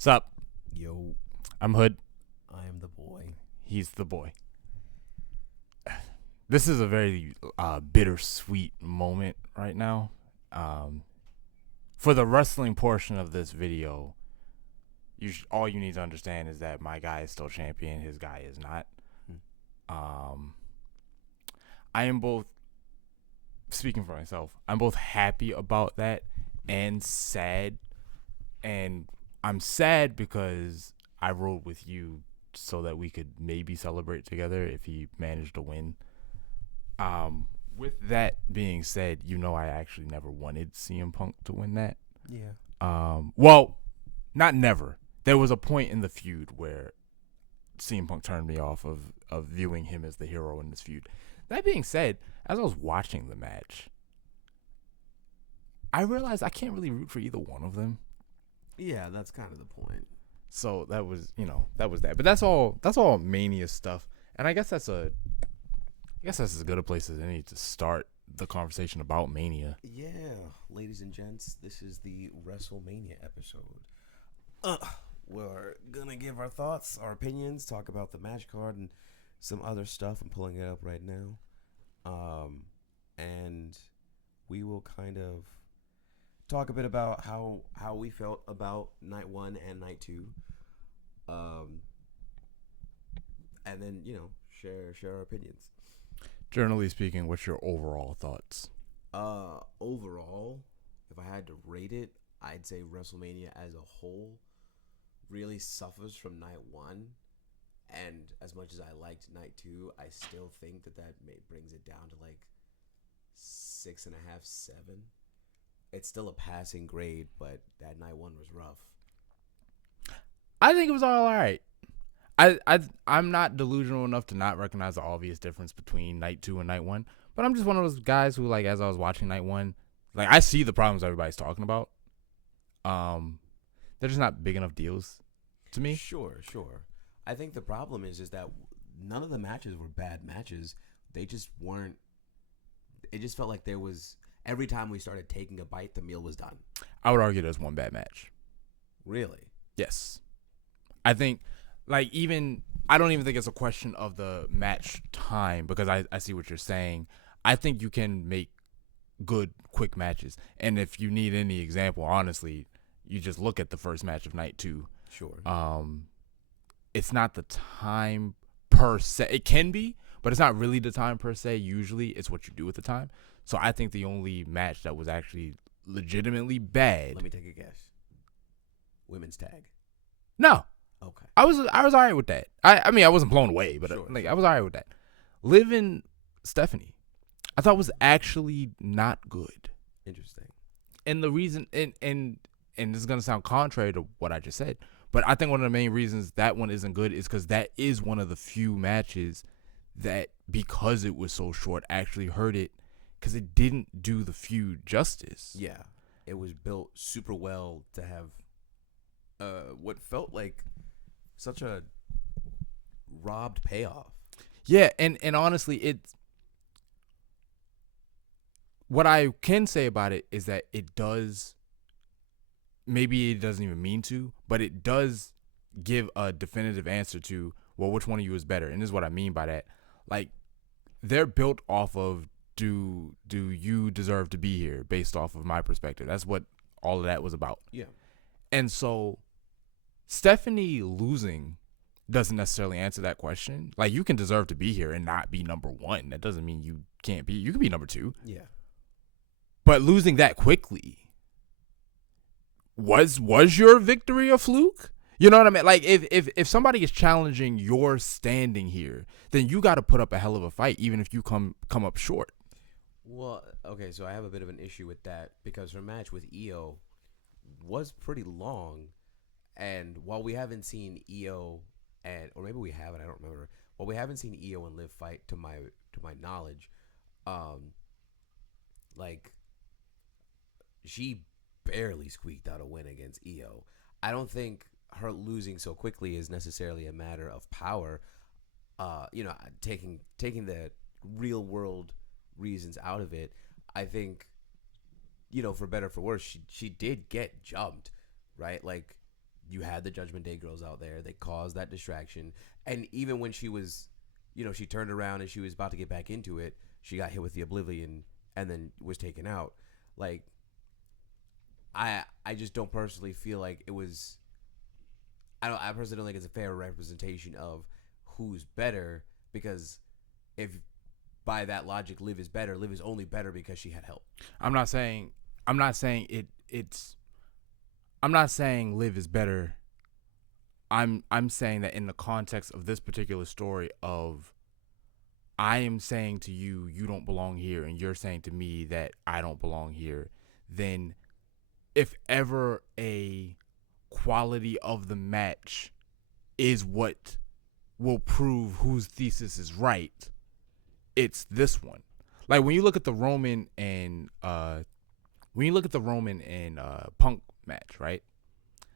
Sup? Yo, I'm Hood. I am the boy. He's the boy. This is a very bittersweet moment right now. Um, for the wrestling portion of this video, all you need to understand is that my guy is still champion. His guy is not. Um, I am both, speaking for myself, I'm both happy about that and sad. And I'm sad because I rode with you so that we could maybe celebrate together if he managed to win. With that being said, I actually never wanted CM Punk to win that. Yeah. Well, not never. There was a point in the feud where CM Punk turned me off of viewing him as the hero in this feud. That being said, as I was watching the match, I realized I can't really root for either one of them. Yeah, that's kind of the point. So that was that. But that's all Mania stuff. And I guess that's as good a place as any to start the conversation about Mania. Yeah, ladies and gents, this is the Wrestlemania episode. We're gonna give our thoughts, our opinions, talk about the match card and some other stuff. I'm pulling it up right now. And we will kind of talk a bit about how we felt about night 1 and night 2. And then, share our opinions. Generally speaking, what's your overall thoughts? Overall, if I had to rate it, I'd say WrestleMania as a whole really suffers from night 1. And as much as I liked night 2, I still think that brings it down to like 6.5, 7. It's still a passing grade, but that night 1 was rough. I think it was all right. I'm not delusional enough to not recognize the obvious difference between night 2 and night 1, but I'm just one of those guys who, like, as I was watching night 1, like, I see the problems everybody's talking about. They're just not big enough deals to me. Sure. I think the problem is that none of the matches were bad matches. They just weren't. It just felt like there was, every time we started taking a bite, the meal was done. I would argue there's one bad match. Really? Yes. I think, I don't even think it's a question of the match time, because I see what you're saying. I think you can make good, quick matches. And if you need any example, honestly, you just look at the first match of night 2. Sure. It's not the time per se. It can be, but it's not really the time per se. Usually it's what you do with the time. So I think the only match that was actually legitimately bad. Let me take a guess. Women's tag. No. Okay. I was all right with that. I mean, I wasn't blown away, but Sure. I was all right with that. Liv and Stephanie, I thought was actually not good. Interesting. And the reason, and this is gonna sound contrary to what I just said, but I think one of the main reasons that one isn't good is because that is one of the few matches that, because it was so short, actually hurt it, because it didn't do the feud justice. Yeah. It was built super well to have what felt like such a robbed payoff. Yeah, and honestly, what I can say about it is that it does, maybe it doesn't even mean to, but it does give a definitive answer to, well, which one of you is better. And this is what I mean by that. Like, they're built off of, do you deserve to be here, based off of my perspective. That's what all of that was about. Yeah. And so Stephanie losing doesn't necessarily answer that question. Like, you can deserve to be here and not be number 1. That doesn't mean you can't be. You can be number 2. Yeah. But losing that quickly, was your victory a fluke? You know what I mean? Like, if somebody is challenging your standing here, then you got to put up a hell of a fight, even if you come up short. Well, okay, so I have a bit of an issue with that, because her match with Io was pretty long, and while we haven't seen Io, or maybe we haven't, I don't remember. While we haven't seen Io and Liv fight, to my knowledge, like, she barely squeaked out a win against Io. I don't think her losing so quickly is necessarily a matter of power. Taking the real world reasons out of it, I think, for better or for worse, she did get jumped, right? Like, you had the Judgment Day girls out there. They caused that distraction. And even when she was, she turned around and she was about to get back into it, she got hit with the Oblivion and then was taken out. Like, I just don't personally feel like it was. I personally don't think it's a fair representation of who's better, because if by that logic Liv is better, Liv is only better because she had help. I'm not saying Liv is better. I'm saying that in the context of this particular story of, I am saying to you, you don't belong here, and you're saying to me that I don't belong here, then if ever a quality of the match is what will prove whose thesis is right, it's this one. Like when you look at the Roman and Punk match, right?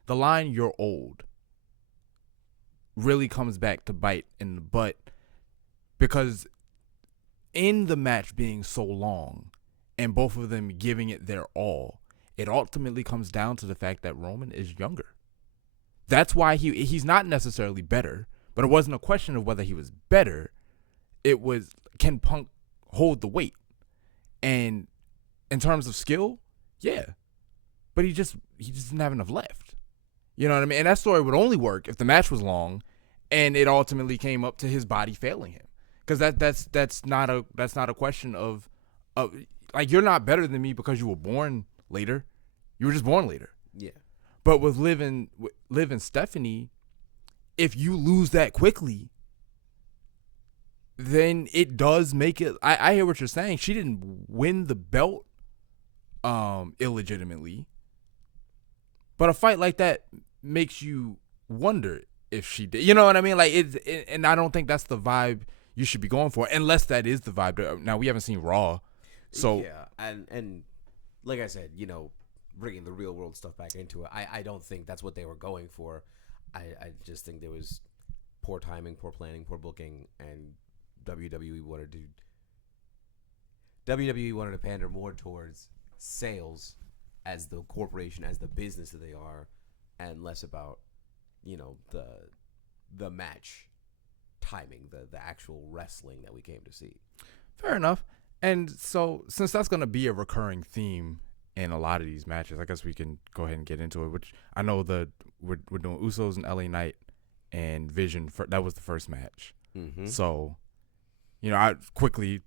The line "you're old" really comes back to bite in the butt, because in the match being so long and both of them giving it their all, it ultimately comes down to the fact that Roman is younger. That's why he's not necessarily better, but it wasn't a question of whether he was better. It was, can Punk hold the weight? And in terms of skill, yeah. But he just didn't have enough left. You know what I mean? And that story would only work if the match was long and it ultimately came up to his body failing him. Because that's not a question of like, you're not better than me because you were born later. You were just born later. Yeah. But with Liv and Stephanie, if you lose that quickly, then it does make it. I hear what you're saying. She didn't win the belt illegitimately, but a fight like that makes you wonder if she did. You know what I mean? Like and I don't think that's the vibe you should be going for, unless that is the vibe. Now, we haven't seen Raw, so yeah, and like I said, bringing the real world stuff back into it, I don't think that's what they were going for. I just think there was poor timing, poor planning, poor booking, and WWE wanted to pander more towards sales as the corporation, as the business that they are, and less about the match timing, the actual wrestling that we came to see. Fair enough. And so, since that's going to be a recurring theme in a lot of these matches, I guess we can go ahead and get into it. Which I know we're doing Usos and LA Knight and Vision. That was the first match. Mm-hmm. So, I quickly,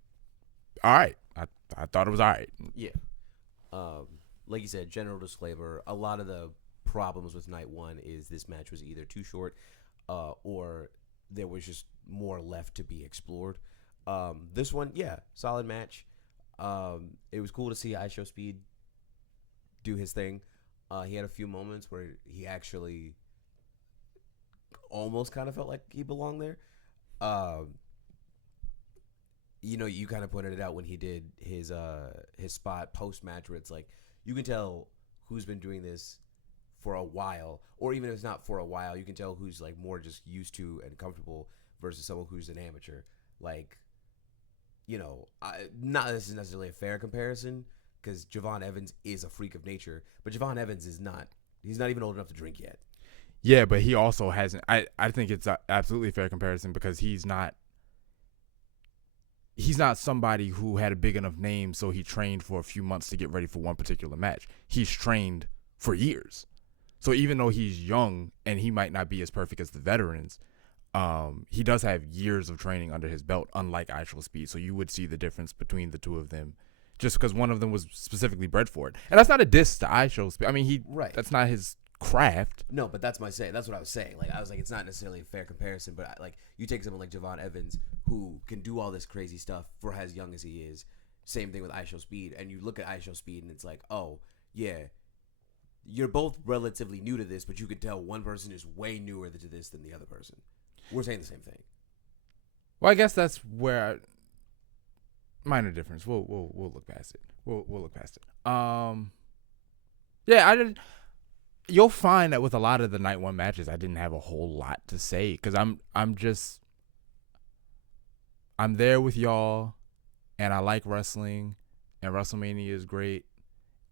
all right. I thought it was all right. Yeah. Like you said, general disclaimer, a lot of the problems with night one is this match was either too short or there was just more left to be explored. This one, yeah, solid match. It was cool to see IShowSpeed do his thing. He had a few moments where he actually almost kind of felt like he belonged there. You kind of pointed it out when he did his spot post match, where it's like you can tell who's been doing this for a while, or even if it's not for a while, you can tell who's like more just used to and comfortable versus someone who's an amateur. Like, not this is necessarily a fair comparison, because Javon Evans is a freak of nature, but Javon Evans is not. He's not even old enough to drink yet. Yeah, but he also hasn't. I think it's absolutely a fair comparison, because he's not somebody who had a big enough name so he trained for a few months to get ready for one particular match. He's trained for years. So even though he's young and he might not be as perfect as the veterans, he does have years of training under his belt, unlike IShowSpeed. So you would see the difference between the two of them, just because one of them was specifically bred for it. And that's not a diss to IShowSpeed. I mean, that's not his craft. No, but that's what I was saying. Like, I was like, it's not necessarily a fair comparison, but you take someone like Javon Evans, who can do all this crazy stuff for as young as he is. Same thing with IShowSpeed, and you look at IShowSpeed, and it's like, oh yeah, you're both relatively new to this, but you can tell one person is way newer to this than the other person. We're saying the same thing. Well, I guess that's where minor difference. We'll look past it. We'll look past it. Yeah, I didn't. You'll find that with a lot of the night one matches, I didn't have a whole lot to say, because I'm there with y'all, and I like wrestling, and WrestleMania is great,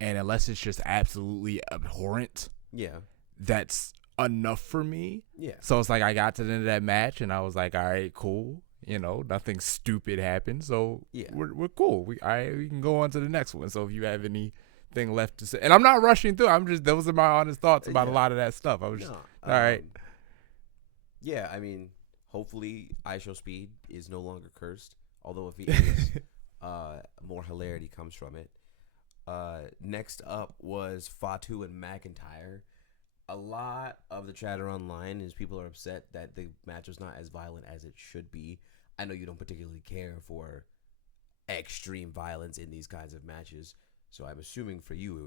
and unless it's just absolutely abhorrent, yeah, that's enough for me. Yeah. So it's like I got to the end of that match and I was like, all right, cool. You know, nothing stupid happened, so Yeah. we're cool. We can go on to the next one. So if you have anything left to say, and I'm not rushing through. I'm just those are my honest thoughts about a lot of that stuff. I was just, No. all right. Yeah, I mean, hopefully, I Show Speed is no longer cursed. Although if he is, more hilarity comes from it. Next up was Fatu and McIntyre. A lot of the chatter online is people are upset that the match was not as violent as it should be. I know you don't particularly care for extreme violence in these kinds of matches, so I'm assuming for you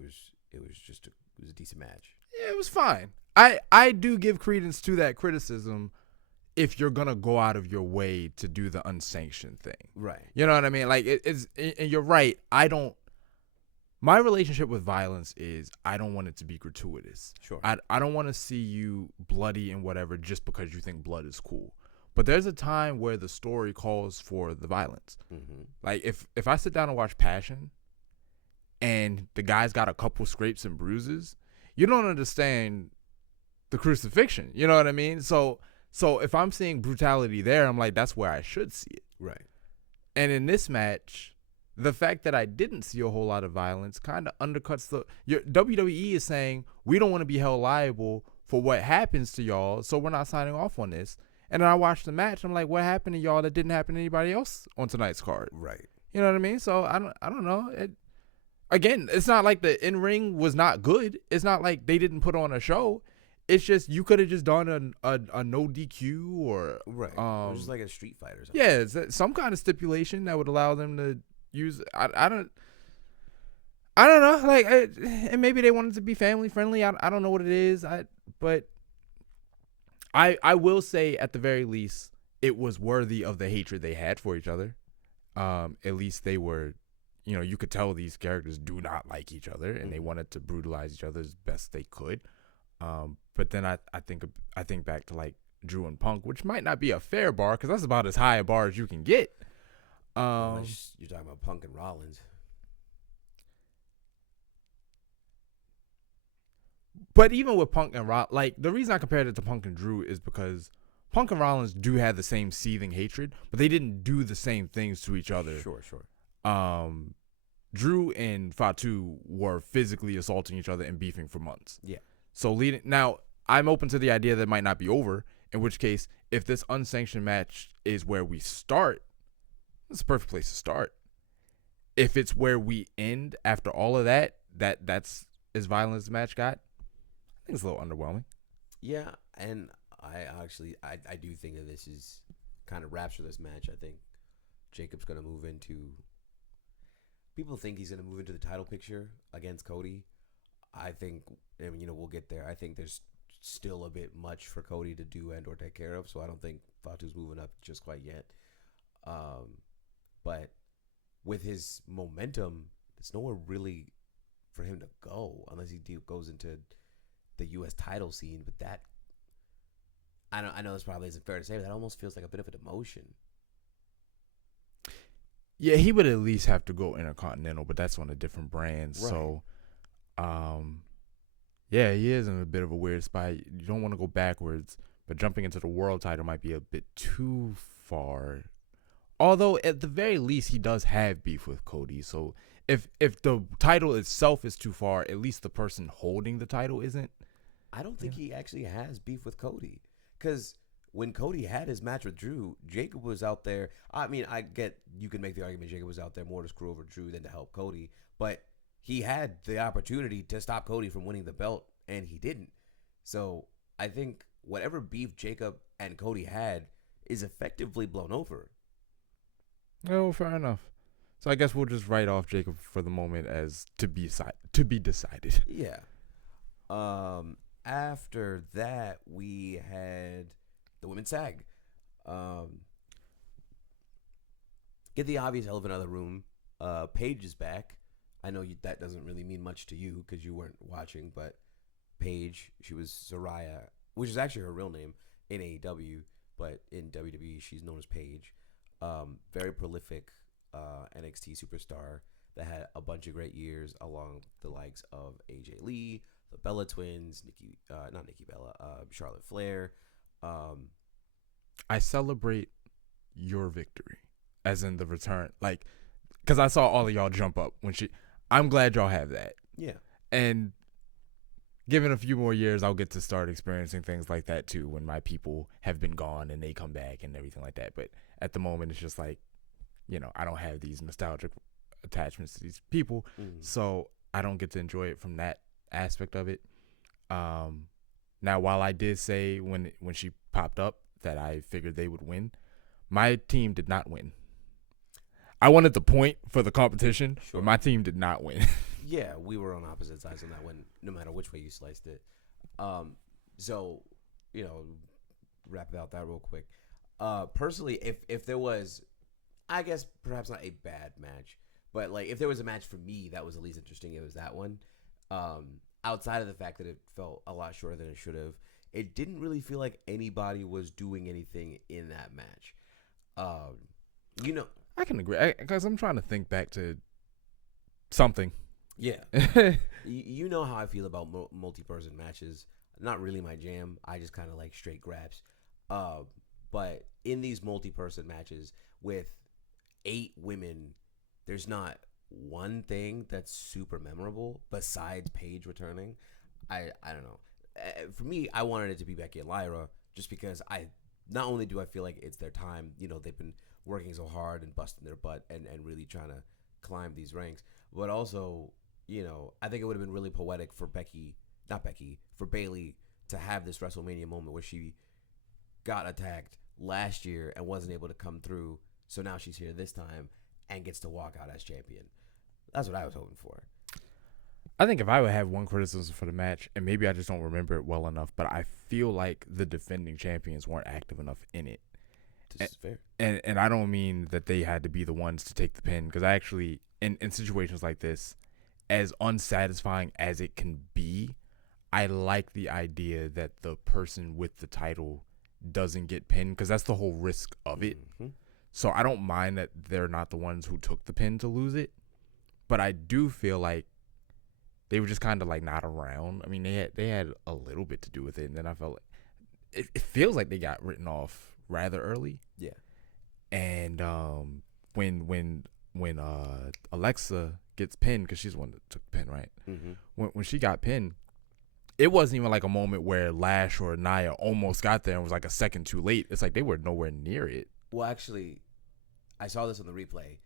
it was a decent match. Yeah, it was fine. I do give credence to that criticism if you're gonna go out of your way to do the unsanctioned thing. Right. You know what I mean? Like it's and you're right. My relationship with violence is I don't want it to be gratuitous. Sure. I don't want to see you bloody and whatever just because you think blood is cool. But there's a time where the story calls for the violence. Mm-hmm. Like if I sit down and watch Passion and the guy's got a couple scrapes and bruises, you don't understand the crucifixion. You know what I mean? So if I'm seeing brutality there, I'm like, that's where I should see it. Right. And in this match, the fact that I didn't see a whole lot of violence kind of undercuts your WWE is saying we don't want to be held liable for what happens to y'all, so we're not signing off on this. And then I watched the match. I'm like, what happened to y'all that didn't happen to anybody else on tonight's card? Right. You know what I mean? So I don't know. Again, it's not like the in-ring was not good. It's not like they didn't put on a show. It's just you could have just done a no DQ or right. It was just like a street fight or something. Yeah, it's some kind of stipulation that would allow them to use. I don't know. Like, and maybe they wanted to be family friendly. I don't know what it is. But I will say at the very least it was worthy of the hatred they had for each other. At least they were, you could tell these characters do not like each other and they wanted to brutalize each other as best they could. But then I think back to like Drew and Punk, which might not be a fair bar because that's about as high a bar as you can get. Unless you're talking about Punk and Rollins. But even with Punk and Rollins, like the reason I compared it to Punk and Drew is because Punk and Rollins do have the same seething hatred, but they didn't do the same things to each other. Sure. Drew and Fatu were physically assaulting each other and beefing for months. Yeah. So now I'm open to the idea that it might not be over, in which case if this unsanctioned match is where we start, it's a perfect place to start. If it's where we end after all of that's as violent as the match got, I think it's a little underwhelming. Yeah, and I do think that this is kind of wraps for this match. I think Jacob's going to move into. People think he's going to move into the title picture against Cody. I think, we'll get there. I think there's still a bit much for Cody to do and or take care of, so I don't think Fatu's moving up just quite yet. But with his momentum, there's nowhere really for him to go unless he goes into the U.S. title scene. But that, I know this probably isn't fair to say, but that almost feels like a bit of a demotion. Yeah, he would at least have to go Intercontinental, but that's on a different brand. Right. So, yeah, he is in a bit of a weird spot. You don't want to go backwards, but jumping into the world title might be a bit too far. Although, at the very least, he does have beef with Cody. So, if the title itself is too far, at least the person holding the title isn't. I don't think he actually has beef with Cody. Because when Cody had his match with Drew, Jacob was out there. I mean, I get you can make the argument Jacob was out there more to screw over Drew than to help Cody. But he had the opportunity to stop Cody from winning the belt, and he didn't. So I think whatever beef Jacob and Cody had is effectively blown over. Oh, fair enough. So I guess we'll just write off Jacob for the moment as to be decided. Yeah. After that, we had the women's tag. Get the obvious elephant out of the room. Paige is back. I know that doesn't really mean much to you because you weren't watching, but Paige, she was Soraya, which is actually her real name in AEW, but in WWE she's known as Paige. Very prolific NXT superstar that had a bunch of great years along the likes of AJ Lee, the Bella Twins, not Nikki Bella, Charlotte Flair. I celebrate your victory, as in the return. Like, because I saw all of y'all jump up when she. I'm glad y'all have that. Yeah. And given a few more years, I'll get to start experiencing things like that too when my people have been gone and they come back and everything like that. But at the moment, it's just like, I don't have these nostalgic attachments to these people. So I don't get to enjoy it from that aspect of it. Now, while I did say when she popped up that I figured they would win, my team did not win. I wanted the point for the competition, Sure. but my team did not win. Yeah, we were on opposite sides on that one, no matter which way you sliced it. So, wrap about that real quick. Personally, if there was, I guess perhaps not a bad match, but like if there was a match for me that was the least interesting, it was that one. Outside of the fact that it felt a lot shorter than it should have, it didn't really feel like anybody was doing anything in that match. I can agree because I'm trying to think back to something. Yeah. You know how I feel about multi-person matches. Not really my jam. I just kind of like straight grabs. But in these multi-person matches with 8 women, there's not one thing that's super memorable besides Paige returning. I don't know. For me, I wanted it to be Becky and Lyra just because not only do I feel like it's their time, they've been working so hard and busting their butt and really trying to climb these ranks, but also, I think it would have been really poetic for for Bayley to have this WrestleMania moment where she got attacked last year and wasn't able to come through. So now she's here this time and gets to walk out as champion. That's what I was hoping for. I think if I would have one criticism for the match, and maybe I just don't remember it well enough, but I feel like the defending champions weren't active enough in it. This is fair. And I don't mean that they had to be the ones to take the pin, because I actually, in situations like this, as unsatisfying as it can be, I like the idea that the person with the title doesn't get pinned, because that's the whole risk of it. Mm-hmm. So I don't mind that they're not the ones who took the pin to lose it, but I do feel like they were just kind of like not around. I mean, they had a little bit to do with it, and then I felt like it feels like they got written off rather early. Yeah. And when Alexa gets pinned, because she's the one that took the pin, right? Mm-hmm. When she got pinned, it wasn't even like a moment where Lash or Nia almost got there and was like a second too late. It's like they were nowhere near it. Well, actually, I saw this on the replay.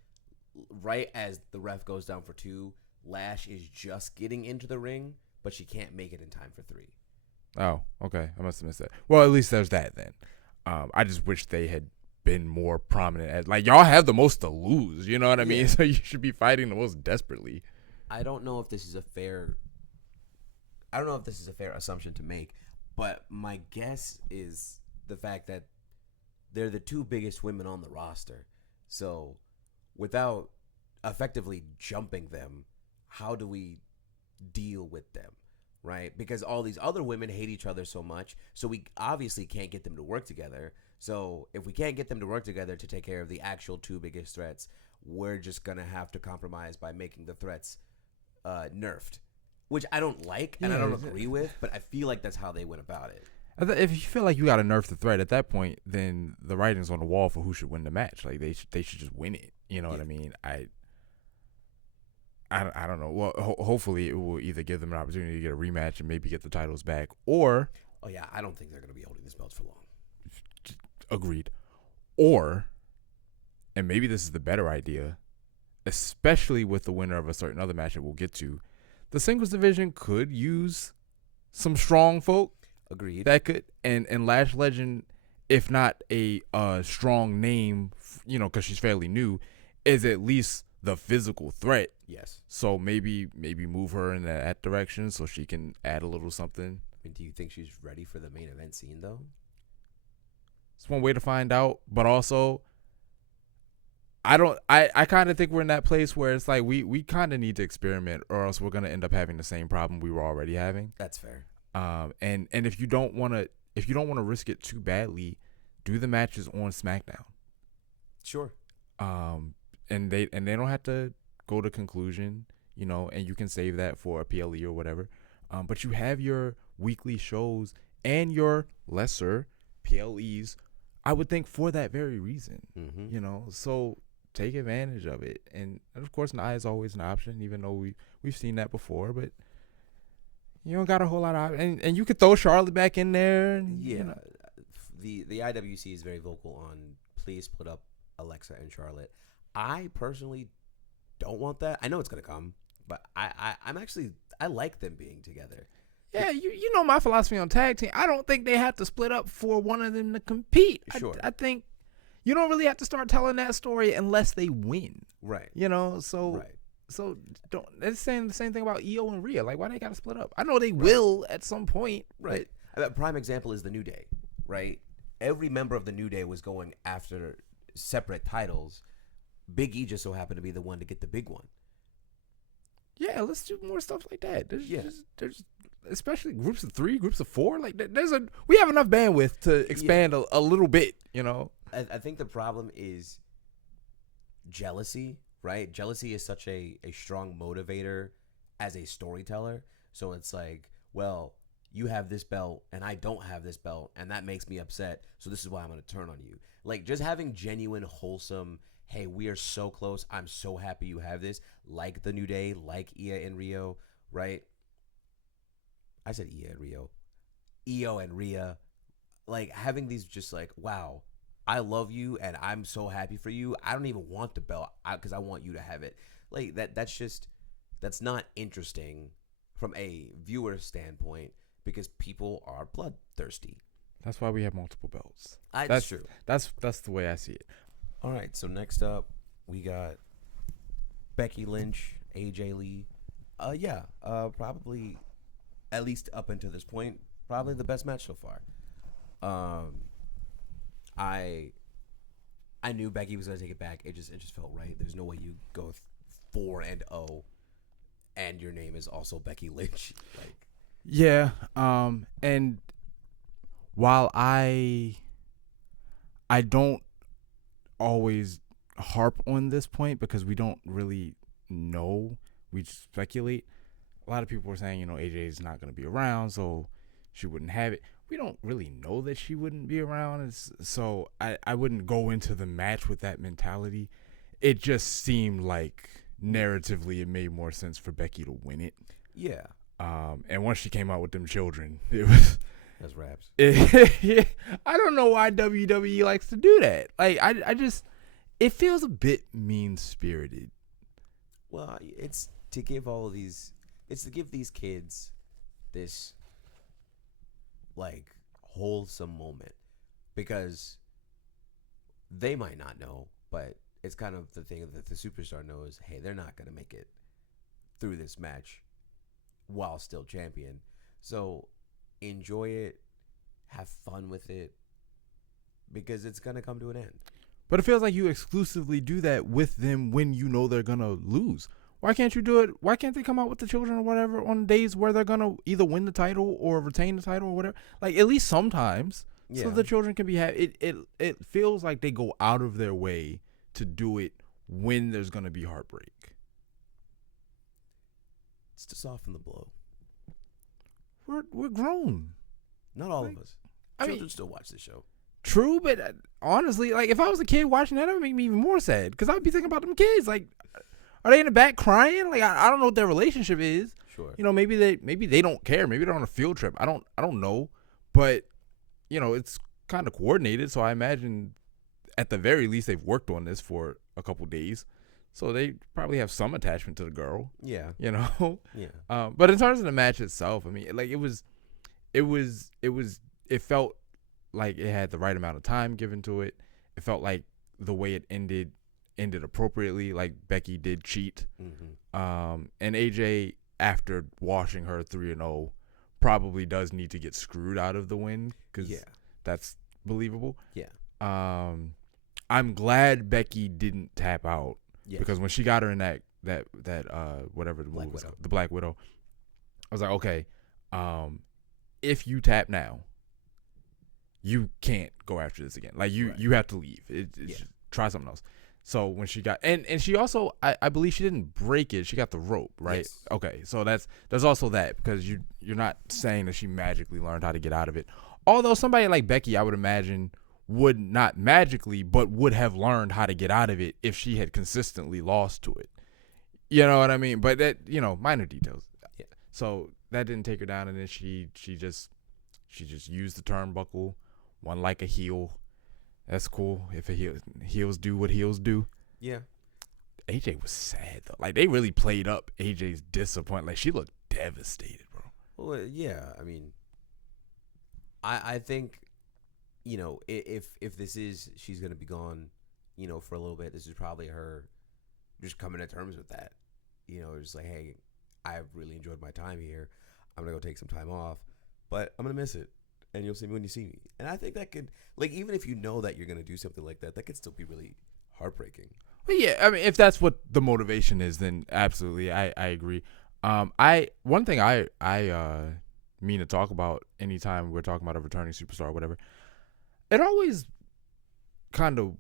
Right as the ref goes down for 2, Lash is just getting into the ring, but she can't make it in time for 3. Oh, okay. I must have missed that. Well, at least there's that then. I just wish they had been more prominent. As like, y'all have the most to lose, you know what I mean? So you should be fighting the most desperately. I don't know if this is a fair assumption to make, but my guess is the fact that they're the 2 biggest women on the roster. So without effectively jumping them, how do we deal with them, right? Because all these other women hate each other so much, so we obviously can't get them to work together. So if we can't get them to work together to take care of the actual 2 biggest threats, we're just going to have to compromise by making the threats nerfed, which I don't like and I don't agree with, but I feel like that's how they went about it. If you feel like you got to nerf the threat at that point, then the writing's on the wall for who should win the match. Like they should just win it. You know what I mean? I don't know. Well, hopefully it will either give them an opportunity to get a rematch and maybe get the titles back, or I don't think they're going to be holding these belts for long. Agreed. Or, and maybe this is the better idea, especially with the winner of a certain other match that we'll get to, the singles division could use some strong folk. Agreed. That could, and Lash Legend, if not a strong name, because she's fairly new, is at least the physical threat. Yes. So maybe move her in that direction so she can add a little something. I mean, do you think she's ready for the main event scene though? It's one way to find out, but also I kind of think we're in that place where it's like we kind of need to experiment, or else we're gonna end up having the same problem we were already having. That's fair. And if you don't want to risk it too badly, do the matches on SmackDown. Sure. And they don't have to go to conclusion, and you can save that for a PLE or whatever. But you have your weekly shows and your lesser PLEs, I would think, for that very reason. So take advantage of it. And of course, Nia is always an option, even though we've seen that before. But you don't got a whole lot of and you could throw Charlotte back in there. And, the IWC is very vocal on please split up Alexa and Charlotte. I personally don't want that. I know it's gonna come, but I'm actually I like them being together. Yeah, you know my philosophy on tag team. I don't think they have to split up for one of them to compete. Sure. I think you don't really have to start telling that story unless they win. Right. So don't. They're saying the same thing about Io and Rhea. Like, why they got to split up? I know they will at some point. Right. A prime example is the New Day. Right. Every member of the New Day was going after separate titles. Big E just so happened to be the one to get the big one. Yeah, let's do more stuff like that. There's especially groups of 3, groups of 4. Like we have enough bandwidth to expand a little bit. I think the problem is jealousy. Right, jealousy is such a strong motivator as a storyteller. So it's like, well, you have this belt and I don't have this belt, and that makes me upset. So this is why I'm going to turn on you. Like, just having genuine, wholesome, hey, we are so close. I'm so happy you have this. Like the New Day, like Io and Rio, right? I said Io and Rio. Io and Rhea. Like, having these just like, wow, I love you and I'm so happy for you. I don't even want the belt because I want you to have it. Like, that's not interesting from a viewer standpoint because people are bloodthirsty. That's why we have multiple belts. That's true. That's the way I see it. All right, so next up we got Becky Lynch, AJ Lee. Probably at least up until this point, probably the best match so far. I knew Becky was gonna take it back. It just felt right. There's no way you go 4-0, and your name is also Becky Lynch. Like, yeah. And while I don't always harp on this point because we don't really know, we just speculate. A lot of people were saying, AJ is not gonna be around, so she wouldn't have it. We don't really know that she wouldn't be around, so I wouldn't go into the match with that mentality. It just seemed like narratively it made more sense for Becky to win it. Yeah. And once she came out with them children, it was that's raps. I don't know why WWE likes to do that. Like I just it feels a bit mean-spirited. Well, it's to give these kids this like wholesome moment because they might not know, but it's kind of the thing that the superstar knows. Hey, they're not gonna make it through this match while still champion, so enjoy it, have fun with it, because it's gonna come to an end. But it feels like you exclusively do that with them when you know they're gonna lose. Why can't you do it? Why can't they come out with the children or whatever on days where they're gonna either win the title or retain the title or whatever? Like, at least sometimes, so the children can be happy. It feels like they go out of their way to do it when there's gonna be heartbreak. It's to soften the blow. We're grown. Not all of us. Children still watch this show. True, but honestly, like, if I was a kid watching that would make me even more sad because I'd be thinking about them kids. Like, are they in the back crying? Like, I don't know what their relationship is. Sure. Maybe they don't care. Maybe they're on a field trip. I don't know. But, it's kind of coordinated. So I imagine at the very least they've worked on this for a couple days. So they probably have some attachment to the girl. Yeah. Yeah. But in terms of the match itself, I mean, like, it felt like it had the right amount of time given to it. It felt like the way it ended appropriately. Like, Becky did cheat. Mm-hmm. And AJ, after washing her 3-0, probably does need to get screwed out of the win because that's believable. Yeah. I'm glad Becky didn't tap out because when she got her in that whatever the move was, the Black Widow, I was like, okay, if you tap now, you can't go after this again. Like, you have to leave. Just try something else. So when she got and she also I believe she didn't break it. She got the rope, right? Yes. Okay. So there's also that because you're not saying that she magically learned how to get out of it. Although somebody like Becky, I would imagine would not magically but would have learned how to get out of it if she had consistently lost to it. You know what I mean? But that, minor details. Yeah. So that didn't take her down and then she just used the turnbuckle, won like a heel. That's cool. If heels do what heels do. Yeah. AJ was sad though. Like they really played up AJ's disappointment. Like she looked devastated, bro. Well, yeah. I mean, I think, if this is she's gonna be gone, for a little bit. This is probably her just coming to terms with that. Just like, hey, I've really enjoyed my time here. I'm gonna go take some time off, but I'm gonna miss it, and you'll see me when you see me. And I think that could, like, even if you know that you're gonna do something like that, that could still be really heartbreaking. Well, yeah, I mean, if that's what the motivation is, then absolutely, I agree. One thing I mean to talk about anytime we're talking about a returning superstar or whatever, it always kind of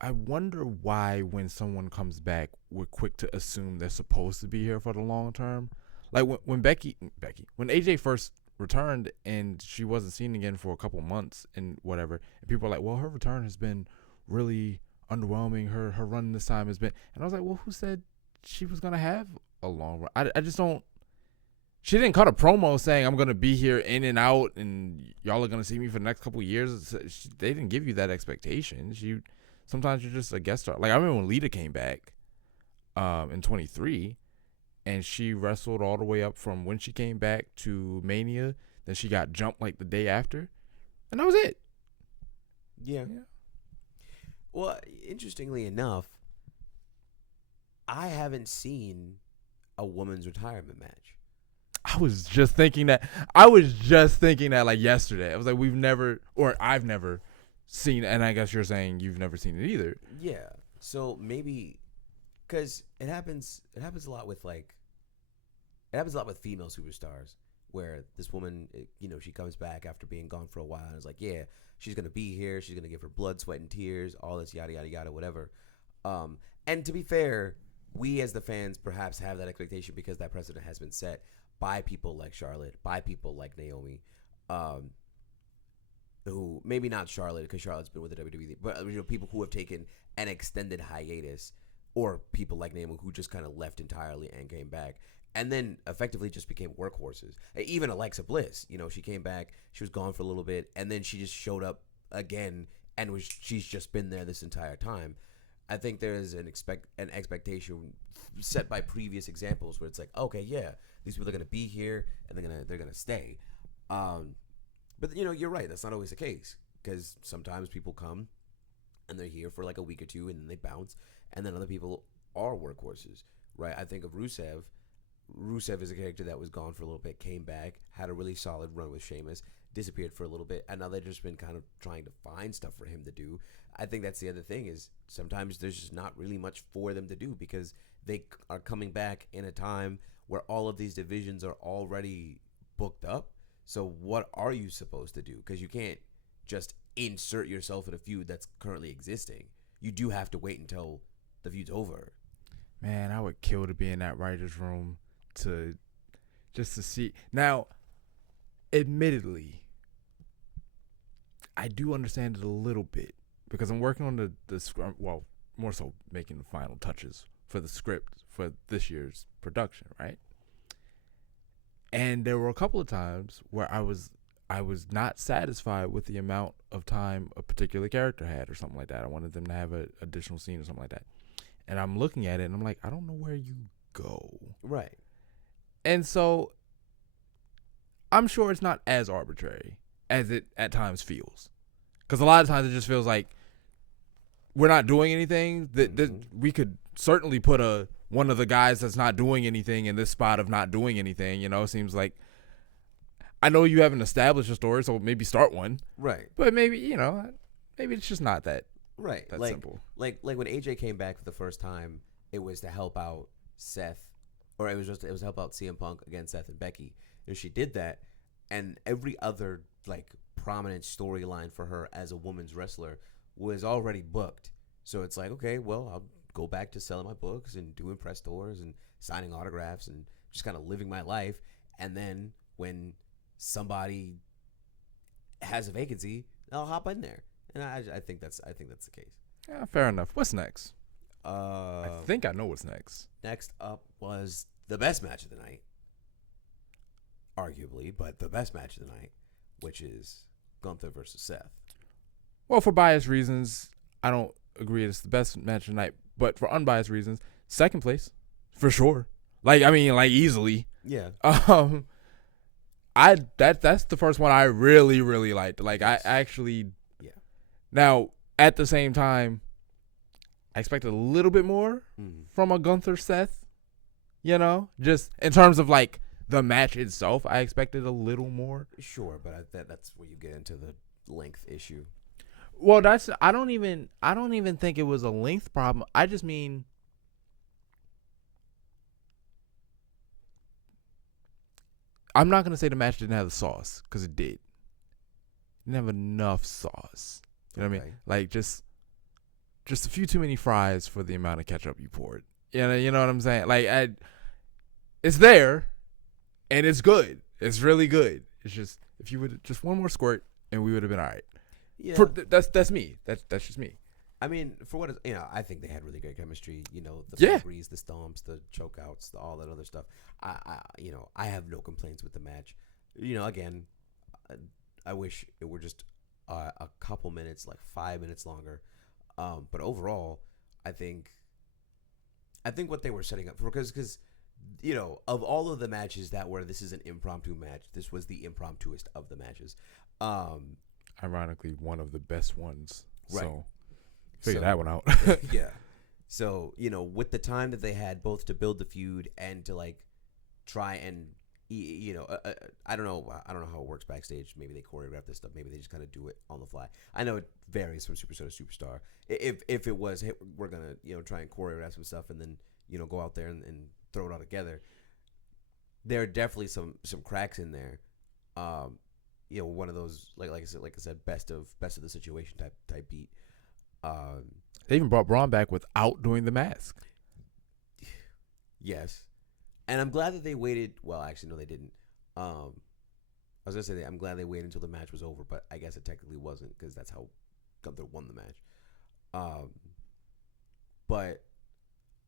I wonder why when someone comes back, we're quick to assume they're supposed to be here for the long term. Like when when AJ first returned and she wasn't seen again for a couple months and whatever, and people are like, well, her return has been really underwhelming. Her run this time has been, and I was like, well, who said she was gonna have a long run? I just don't. She didn't cut a promo saying I'm gonna be here in and out, and y'all are gonna see me for the next couple of years. They didn't give you that expectation. Sometimes you're just a guest star. Like I remember when Lita came back, in 23, and she wrestled all the way up from when she came back to Mania. Then she got jumped like the day after, and that was it. Yeah. Well, interestingly enough, I haven't seen a women's retirement match. I was just thinking that like yesterday. I was like, I've never seen, and I guess you're saying you've never seen it either. Yeah. So maybe because it happens a lot with female superstars where this woman, she comes back after being gone for a while and is like, yeah, she's gonna be here. She's gonna give her blood, sweat, and tears, all this yada yada yada, whatever. And to be fair, we as the fans perhaps have that expectation because that precedent has been set by people like Charlotte, by people like Naomi, who maybe not Charlotte because Charlotte's been with the WWE, but people who have taken an extended hiatus, or people like Naomi who just kind of left entirely and came back, and then effectively just became workhorses. Even Alexa Bliss, she came back, she was gone for a little bit, and then she just showed up again, and she's just been there this entire time. I think there is an expectation set by previous examples where it's like, okay, yeah, these people are gonna be here and they're gonna stay. But you're right. That's not always the case because sometimes people come and they're here for like a week or two and then they bounce, and then other people are workhorses, right? I think of Rusev. Rusev is a character that was gone for a little bit, came back, had a really solid run with Sheamus, disappeared for a little bit, and now they've just been kind of trying to find stuff for him to do. I think that's the other thing is sometimes there's just not really much for them to do because they are coming back in a time where all of these divisions are already booked up. So what are you supposed to do? Because you can't just insert yourself in a feud that's currently existing. You do have to wait until the feud's over. Man, I would kill to be in that writer's room to see. Now, admittedly, I do understand it a little bit because I'm working on the script. Well, more so making the final touches for the script for this year's production, right? And there were a couple of times where I was not satisfied with the amount of time a particular character had or something like that. I wanted them to have an additional scene or something like that. And I'm looking at it and I'm like, I don't know where you go. Right. And so I'm sure it's not as arbitrary as it at times feels. Because a lot of times it just feels like we're not doing anything. That we could certainly put one of the guys that's not doing anything in this spot of not doing anything. It seems like I know you haven't established a story, so maybe start one. Right. But maybe, maybe it's just not that right. That like, simple. Like when AJ came back for the first time, it was to help out Seth, or it was to help out CM Punk against Seth and Becky. And she did that, and every other like prominent storyline for her as a women's wrestler was already booked. So it's like, okay, well, I'll go back to selling my books and doing press tours and signing autographs and just kind of living my life. And then when somebody has a vacancy, I'll hop in there. And I think that's the case. Yeah, fair enough. What's next? I Uh, think I know what's next. Next up was the best match of the night, arguably, but the best match of the night, which is Gunther versus Seth. Well, for biased reasons, I don't agree it's the best match of the night. But for unbiased reasons, second place, for sure. Like, I mean, like, easily. Yeah. That's the first one I really, really liked. Like, Yes. I actually. Yeah. Now, at the same time, I expected a little bit more from a Gunther Seth. You know, just in terms of like the match itself, I expected a little more. Sure, but that's where you get into the length issue. Well, I don't even think it was a length problem. I just mean I'm not gonna say the match didn't have the sauce, because it did. It didn't have enough sauce. You know what I mean? Like just a few too many fries for the amount of ketchup you poured. You know what I'm saying? Like it's there, and it's good. It's really good. It's just if you would just one more squirt, and we would have been all right. Yeah. That's me. That's just me. I mean, for what it's, I think they had really great chemistry. The breeze, the stomps, the chokeouts, all that other stuff. I have no complaints with the match. Again, I wish it were just a couple minutes, like 5 minutes longer. But overall, I think what they were setting up for, because of all of the matches that were, this is an impromptu match. This was the impromptuest of the matches. Ironically, one of the best ones. Right. So figure that one out. Yeah. So, with the time that they had both to build the feud and to like try and I don't know how it works backstage. Maybe they choreograph this stuff. Maybe they just kind of do it on the fly. I know it varies from superstar to superstar. If it was, hey, we're gonna try and choreograph some stuff and then go out there and throw it all together. There are definitely some cracks in there. One of those like I said, best of the situation type beat. They even brought Braun back without doing the mask. Yes. And I'm glad that they waited. Well, actually, no, they didn't. I was going to say that I'm glad they waited until the match was over, but I guess it technically wasn't, because that's how Gunther won the match. But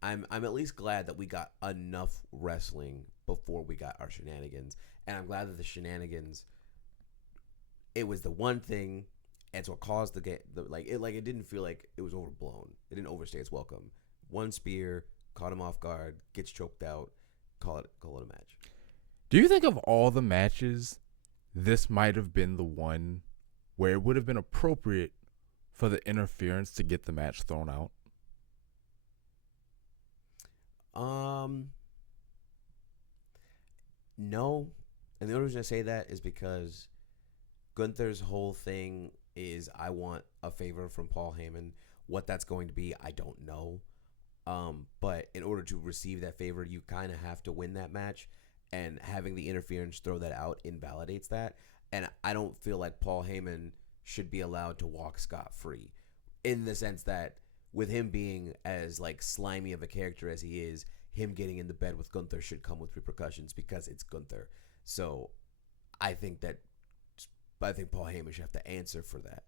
I'm at least glad that we got enough wrestling before we got our shenanigans. And I'm glad that the shenanigans, it was the one thing, and so it caused it didn't feel like it was overblown. It didn't overstay its welcome. One spear, caught him off guard, gets choked out, call it a match. Do you think of all the matches, this might have been the one where it would have been appropriate for the interference to get the match thrown out? No. And the only reason I say that is because Gunther's whole thing is, I want a favor from Paul Heyman. What that's going to be, I don't know. But in order to receive that favor, you kind of have to win that match, and having the interference throw that out invalidates that. And I don't feel like Paul Heyman should be allowed to walk scot-free, in the sense that with him being as like slimy of a character as he is, him getting into bed with Gunther should come with repercussions, because it's Gunther. So I think Paul Heyman should have to answer for that.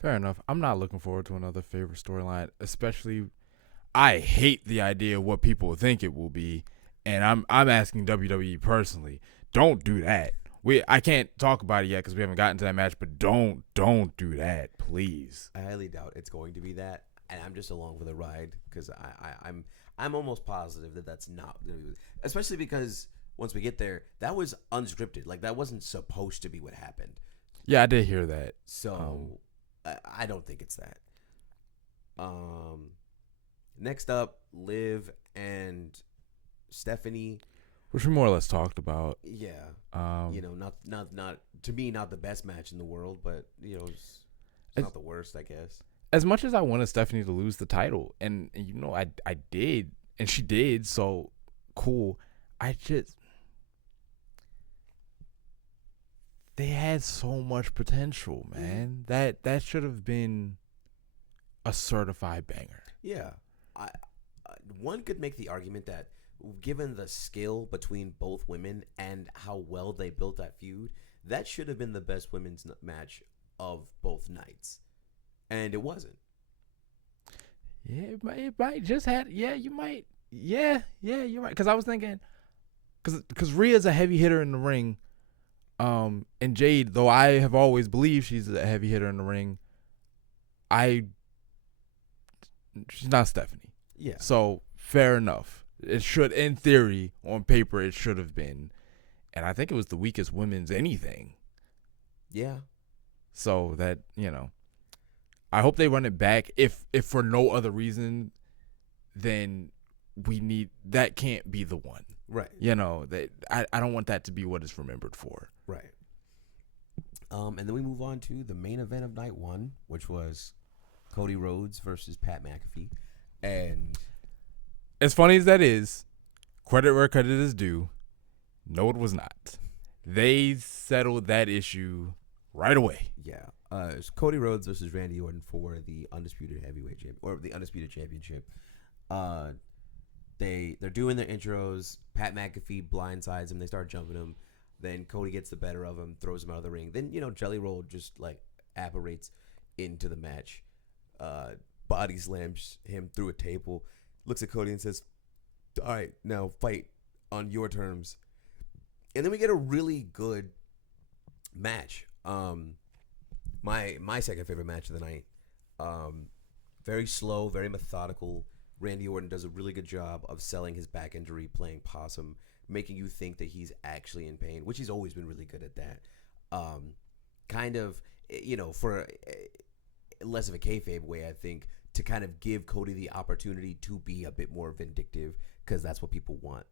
Fair enough. I'm not looking forward to another favorite storyline, especially I hate the idea of what people think it will be, and I'm asking WWE personally, don't do that. I can't talk about it yet because we haven't gotten to that match, but don't do that, please. I highly doubt it's going to be that, and I'm just along for the ride, because I'm almost positive that that's not, especially because once we get there, that was unscripted. Like, that wasn't supposed to be what happened. Yeah, I did hear that. So I don't think it's that. Next up, Liv and Stephanie, which we more or less talked about. Yeah. Not to me, not the best match in the world, but it's not the worst, I guess. As much as I wanted Stephanie to lose the title, and I did, and she did, so cool. They had so much potential, man. That should have been a certified banger. Yeah, I one could make the argument that given the skill between both women and how well they built that feud, that should have been the best women's match of both nights, and it wasn't. Yeah, it might just had. Yeah, you might. Yeah, you're right. Because I was thinking, because Rhea's a heavy hitter in the ring, and Jade, though I have always believed she's a heavy hitter in the ring, she's not Stephanie. Yeah. So fair enough. It should, in theory, on paper, it should have been, and I think it was the weakest women's anything. Yeah. So that, I hope they run it back. If for no other reason, then that can't be the one. Right. That I don't want that to be what it's remembered for. Right. And then we move on to the main event of night one, which was Cody Rhodes versus Pat McAfee. And as funny as that is, credit where credit is due, no, it was not. They settled that issue right away. Yeah. It's Cody Rhodes versus Randy Orton for the undisputed heavyweight champion, or the undisputed championship. They're doing their intros. Pat McAfee blindsides him. They start jumping him. Then Cody gets the better of him, throws him out of the ring. Then Jelly Roll just like apparates into the match, body slams him through a table, looks at Cody and says, "All right, now fight on your terms." And then we get a really good match. My second favorite match of the night. Very slow, very methodical. Randy Orton does a really good job of selling his back injury, playing possum, making you think that he's actually in pain, which he's always been really good at that. Kind of, for less of a kayfabe way, I think, to kind of give Cody the opportunity to be a bit more vindictive, because that's what people want.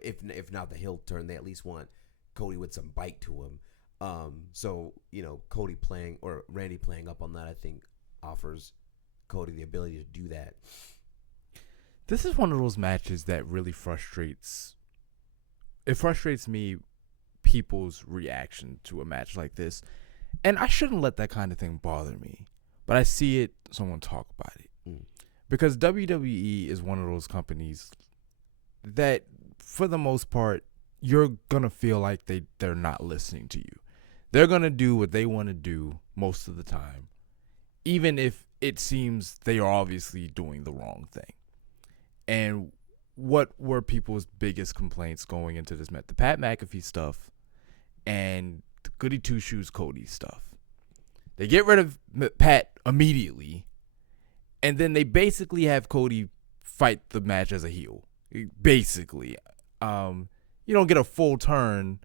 If not the heel turn, they at least want Cody with some bite to him. So Cody playing, or Randy playing up on that, I think offers Cody the ability to do that. This is one of those matches that really frustrates me, people's reaction to a match like this. And I shouldn't let that kind of thing bother me, but I see it, so I want to talk about it. Because WWE is one of those companies that, for the most part, you're going to feel like they're not listening to you. They're going to do what they want to do most of the time, even if it seems they are obviously doing the wrong thing. And what were people's biggest complaints going into this match? The Pat McAfee stuff and the Goody Two Shoes Cody stuff. They get rid of Pat immediately, and then they basically have Cody fight the match as a heel. Basically, you don't get a full turn,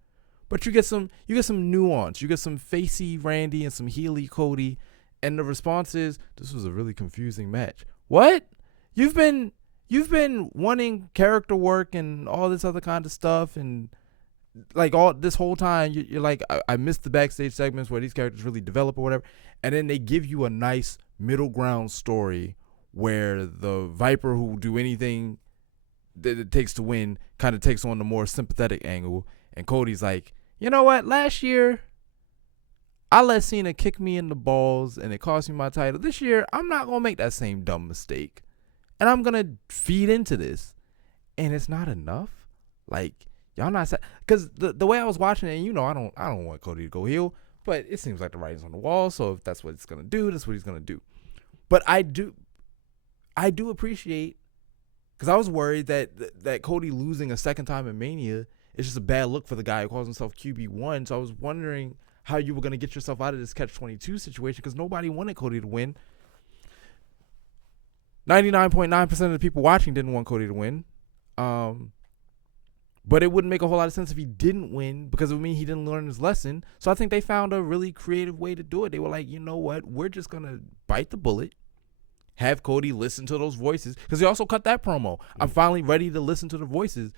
but you get some nuance. You get some facey Randy and some heely Cody, and the response is, "This was a really confusing match." What? You've been wanting character work and all this other kind of stuff, and like all this whole time you're like, I missed the backstage segments where these characters really develop or whatever, and then they give you a nice middle ground story where the Viper, who will do anything that it takes to win, kind of takes on the more sympathetic angle, and Cody's like, you know what, last year I let Cena kick me in the balls and it cost me my title. This year I'm not gonna make that same dumb mistake, and I'm gonna feed into this. And it's not enough. Like, y'all not, because the way I was watching it, and I don't want Cody to go heel, but it seems like the writing's on the wall. So if that's what it's gonna do, that's what he's gonna do. But I do appreciate, because I was worried that Cody losing a second time in Mania is just a bad look for the guy who calls himself QB1. So I was wondering how you were gonna get yourself out of this catch-22 situation, because nobody wanted Cody to win. 99.9% of the people watching didn't want Cody to win. But it wouldn't make a whole lot of sense if he didn't win, because it would mean he didn't learn his lesson. So I think they found a really creative way to do it. They were like, you know what? We're just going to bite the bullet, have Cody listen to those voices, because he also cut that promo. I'm finally ready to listen to the voices.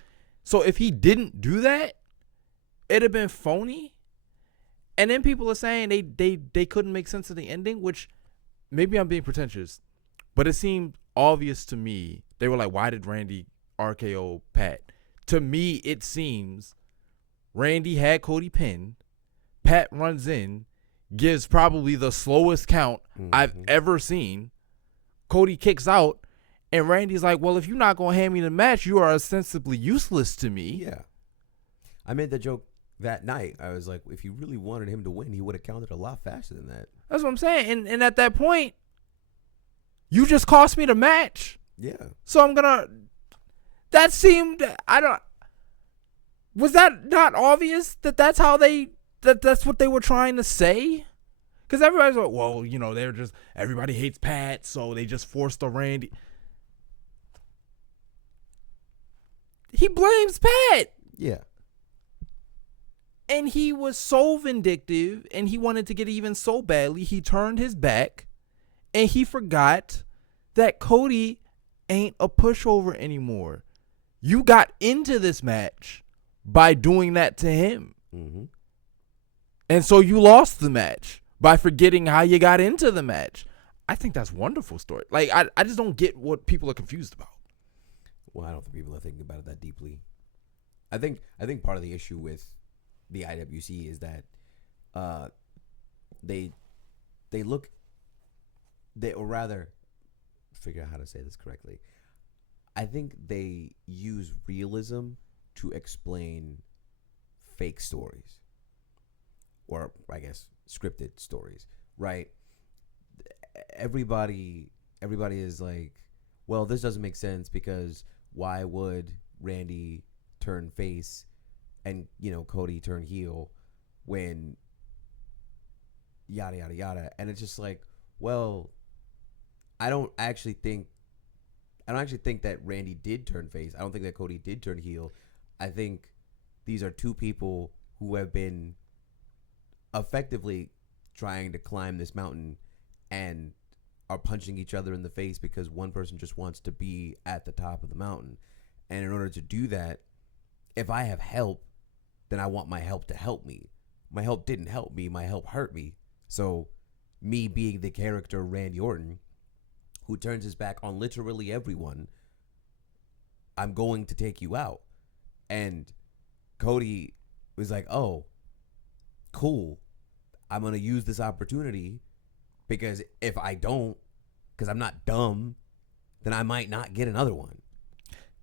So if he didn't do that, it'd have been phony. And then people are saying they couldn't make sense of the ending, which maybe I'm being pretentious, but it seemed obvious to me. They were like, why did Randy RKO Pat? To me, it seems Randy had Cody pinned. Pat runs in, gives probably the slowest count I've ever seen. Cody kicks out, and Randy's like, well, if you're not going to hand me the match, you are ostensibly useless to me. Yeah. I made the joke that night. I was like, if you really wanted him to win, he would have counted a lot faster than that. That's what I'm saying. And at that point, you just cost me the match. Yeah. So I'm going to... That seemed... Was that not obvious that that's how they... That's what they were trying to say? Because everybody's like, well, you know, they're just... Everybody hates Pat, so they just forced the Randy... He blames Pat. Yeah. And he was so vindictive, and he wanted to get even so badly, he turned his back, and he forgot that Cody ain't a pushover anymore. You got into this match by doing that to him. Mm-hmm. And so you lost the match by forgetting how you got into the match. I think that's a wonderful story. Like, I just don't get what people are confused about. Well, I don't think people are thinking about it that deeply. I think part of the issue with the IWC is that they look, or rather, figure out how to say this correctly. I think they use realism to explain fake stories, or I guess scripted stories, right? Everybody is like, well, this doesn't make sense because why would Randy turn face and, you know, Cody turn heel when yada yada yada? And it's just like, well, I don't actually think that Randy did turn face. I don't think that Cody did turn heel. I think these are two people who have been effectively trying to climb this mountain and are punching each other in the face because one person just wants to be at the top of the mountain. And in order to do that, if I have help, then I want my help to help me. My help didn't help me. My help hurt me. So me being the character Randy Orton, who turns his back on literally everyone, I'm going to take you out. And Cody was like, oh, cool. I'm going to use this opportunity because if I don't, because I'm not dumb, then I might not get another one.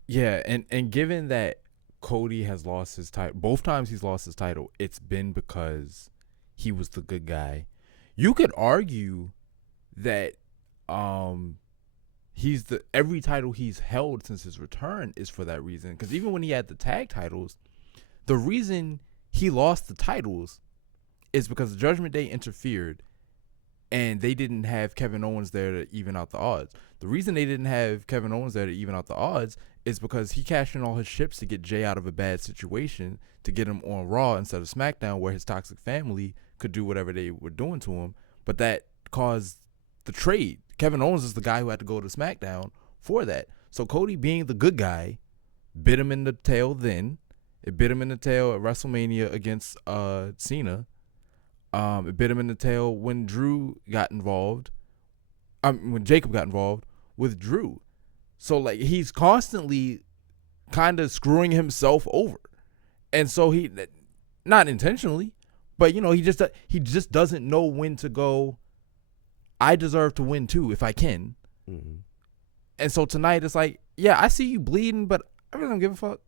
Yeah, and given that Cody has lost his title, both times he's lost his title, it's been because he was the good guy. You could argue that every title he's held since his return is for that reason. Because even when he had the tag titles, the reason he lost the titles is because the Judgment Day interfered and they didn't have Kevin Owens there to even out the odds. The reason they didn't have Kevin Owens there to even out the odds is because he cashed in all his chips to get Jay out of a bad situation, to get him on Raw instead of SmackDown, where his toxic family could do whatever they were doing to him. But that caused the trade. Kevin Owens is the guy who had to go to SmackDown for that. So Cody, being the good guy, bit him in the tail then. It bit him in the tail at WrestleMania against Cena. It bit him in the tail when Drew got involved. When Jacob got involved with Drew. So, like, he's constantly kind of screwing himself over. And so he, not intentionally, but, you know, he just doesn't know when to go, I deserve to win too if I can. Mm-hmm. And so tonight it's like, yeah, I see you bleeding, but I really don't give a fuck.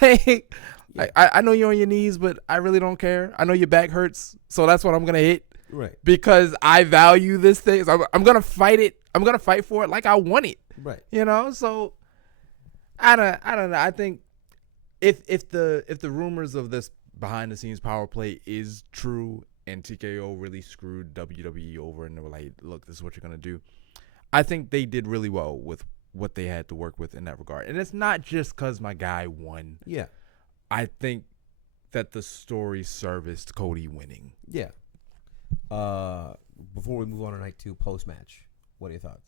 Like, yeah. I know you're on your knees, but I really don't care. I know your back hurts, so that's what I'm gonna hit. Right. Because I value this thing. So I'm gonna fight it. I'm gonna fight for it like I want it. Right. You know. So I don't know. I think if the rumors of this behind the scenes power play is true and TKO really screwed WWE over and they were like, look, this is what you're gonna do, I think they did really well with what they had to work with in that regard. And it's not just because my guy won. Yeah. I think that the story serviced Cody winning. Yeah. Before we move on to night 2, post-match, what are your thoughts?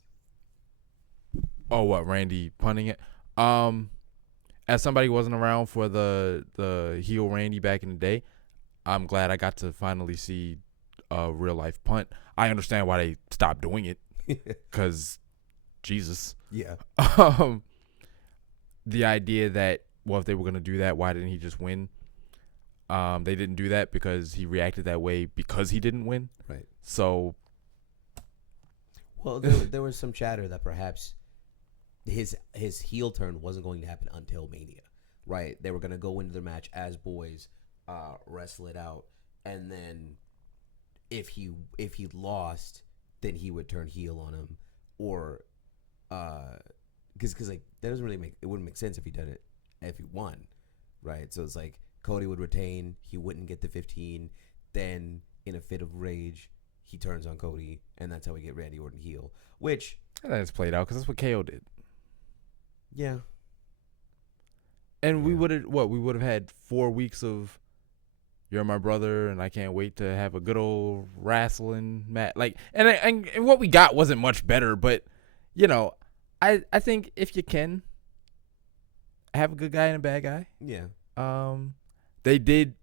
Oh, what, Randy punting it? As somebody who wasn't around for the heel Randy back in the day, I'm glad I got to finally see a real-life punt. I understand why they stopped doing it, because Jesus. Yeah. The idea that, well, if they were going to do that, why didn't he just win? They didn't do that because he reacted that way because he didn't win. Right. So. Well, there was some chatter that perhaps his heel turn wasn't going to happen until Mania, right? They were going to go into the match as boys, wrestle it out, and then if he lost, then he would turn heel on him, or because like that doesn't really wouldn't make sense if he did it if he won, right? So it's like Cody would retain, he wouldn't get the 15, then in a fit of rage, he turns on Cody, and that's how we get Randy Orton heel. Which I think it's played out because that's what KO did. yeah, And we Yeah. would have had 4 weeks of you're my brother and I can't wait to have a good old wrestling match. Like and what we got wasn't much better, but you know, I think if you can have a good guy and a bad guy. yeah, They did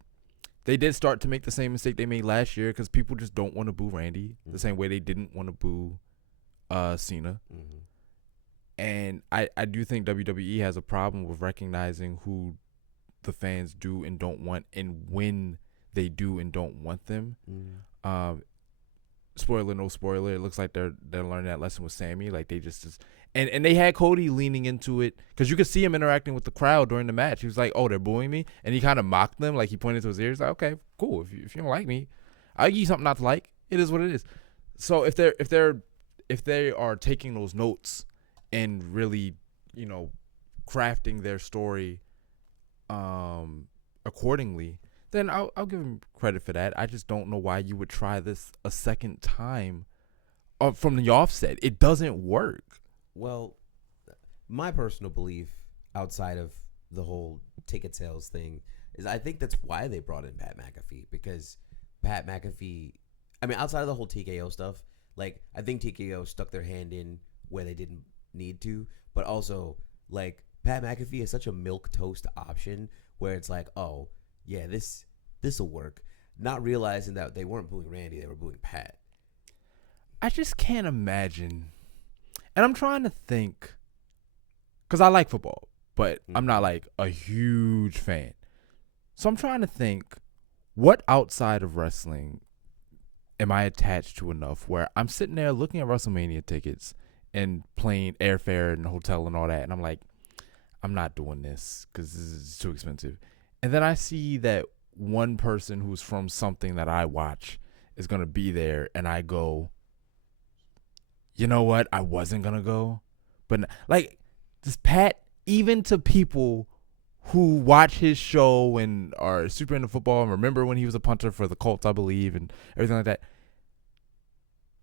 start to make the same mistake they made last year because people just don't want to boo Randy the same way they didn't want to boo Cena. mm-hmm. And I do think WWE has a problem with recognizing who the fans do and don't want and when they do and don't want them. Mm-hmm. Spoiler, no spoiler. It looks like they're learning that lesson with Sammy. Like they just and they had Cody leaning into it because you could see him interacting with the crowd during the match. He was like, "Oh, they're booing me," and he kind of mocked them. Like he pointed to his ears, like, "Okay, cool. If you don't like me, I'll give you something not to like. It is what it is." So if they are taking those notes and really, crafting their story, accordingly, then I'll give him credit for that. I just don't know why you would try this a second time from the offset. It doesn't work. Well, my personal belief outside of the whole ticket sales thing is I think that's why they brought in Pat McAfee, because Pat McAfee, I mean, outside of the whole TKO stuff, like I think TKO stuck their hand in where they didn't need to, but also like Pat McAfee is such a milquetoast option where it's like, oh yeah, this will work, not realizing that they weren't booing Randy, they were booing Pat. I just can't imagine. And I'm trying to think, because I like football, but I'm not like a huge fan. So I'm trying to think, what outside of wrestling am I attached to enough where I'm sitting there looking at WrestleMania tickets and playing airfare and hotel and all that, and I'm like, I'm not doing this because this is too expensive. And then I see that one person who's from something that I watch is going to be there, and I go, you know what? I wasn't going to go. But, like, this Pat, even to people who watch his show and are super into football and remember when he was a punter for the Colts, I believe, and everything like that,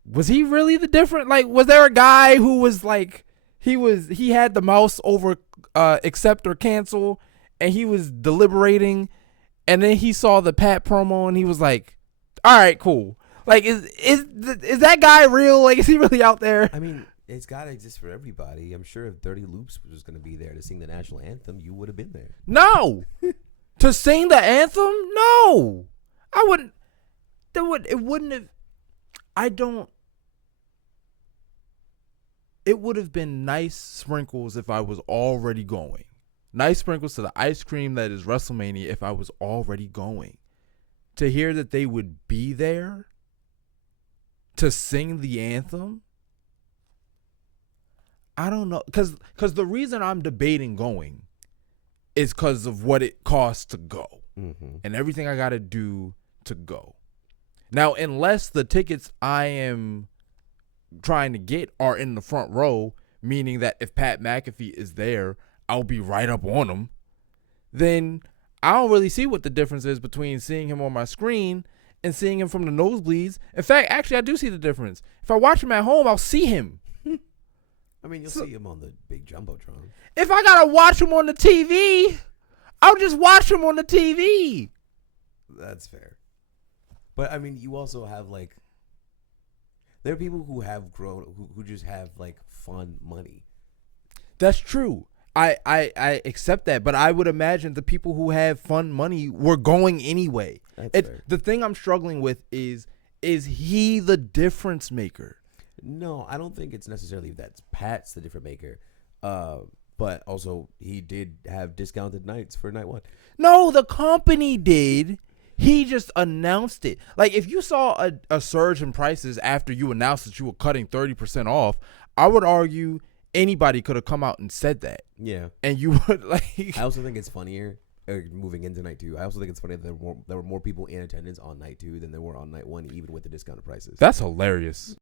was he really the different? Like, was there a guy who was, like, he had the mouse over accept or cancel, and he was deliberating, and then he saw the Pat promo, and he was like, all right, cool. Like, is that guy real? Like, is he really out there? I mean, it's got to exist for everybody. I'm sure if Dirty Loops was going to be there to sing the national anthem, you would have been there. No. To sing the anthem? No. I wouldn't. It wouldn't have. It would have been nice sprinkles if I was already going. Nice sprinkles to the ice cream that is WrestleMania if I was already going. To hear that they would be there to sing the anthem, I don't know. Because the reason I'm debating going is because of what it costs to go. Mm-hmm. And everything I got to do to go. Now, unless the tickets I am trying to get are in the front row, meaning that if Pat McAfee is there, I'll be right up on him, then I don't really see what the difference is between seeing him on my screen and seeing him from the nosebleeds. In fact, actually, I do see the difference. If I watch him at home, I'll see him. I mean, you'll see him on the big Jumbotron. If I got to watch him on the TV, I'll just watch him on the TV. That's fair. But, I mean, you also have, like, there are people who have grown, who just have, like, fun money. That's true. I accept that, but I would imagine the people who have fun money were going anyway. That's fair. The thing I'm struggling with is he the difference maker? No, I don't think it's necessarily that Pat's the different maker. But also, he did have discounted nights for night one. No, the company did. He just announced it. Like, if you saw a surge in prices after you announced that you were cutting 30% off, I would argue anybody could have come out and said that. Yeah. And you would, like... I also think it's funnier, moving into night 2, I also think it's funny that there were more people in attendance on night 2 than there were on night 1, even with the discounted prices. That's hilarious.